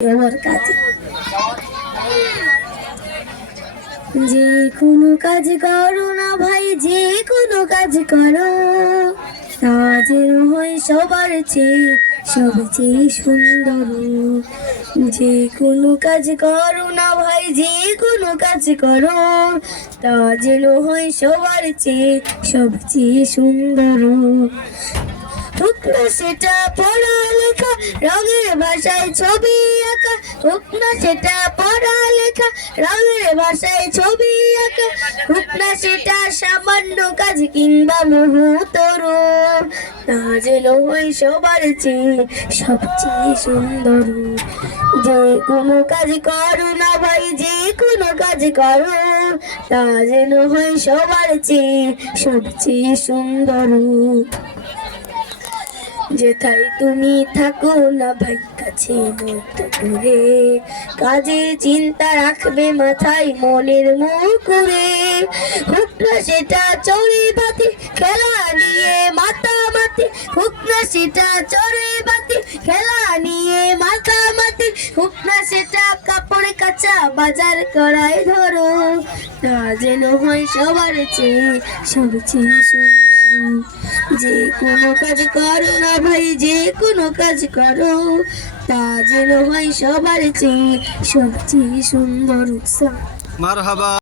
আমার কাছে যে কোনো কাজ করো না ভাই, যে কোনো কাজ করো কাজের হয় সবার চেয়ে সবচেয়ে সুন্দর। যে কোনো কাজ করো না ভাই, যে কোনো কাজ করো তা যেন হয় সবার চেয়ে সবচেয়ে সুন্দর। হোক না সেটা পড়ালেখা, রঙের ভাষায় ছবি আঁকা, হোক না সেটা পড়ালেখা, রঙের ভাষায় ছবি আঁকা, হোক না সেটা সামান্য কাজ কিংবা মুহূর্তর, তা যেন হয় সবার চেয়ে সবচেয়ে সুন্দর। যে কোনো কাজ করো না ভাই, যে কোনো কাজ করো তা যেন হয় সবার চেয়ে সবচেয়ে সুন্দর। যেথায় তুমি থাকো না ভাই, কাছে নয়তো দূরে, কাজে চিন্তা রাখবে মাথায় মনের মুকুরে। হোক না সেটা চড়ে বাতি খেলা নিয়ে মাতামাতি, হোক না সেটা চড়ে বাতি খেলা নিয়ে মাতামাতি, হোক না সেটা কাপড় কাচা বাজার করায় ধরো, তা যেন হয় সবার চেয়ে সবচেয়ে সুন্দর। যে কোনো কাজ করো না ভাই, যে কোনো কাজ করো তা যেন হয় সবার চেয়ে সবচেয়ে সুন্দর। মারহাবা।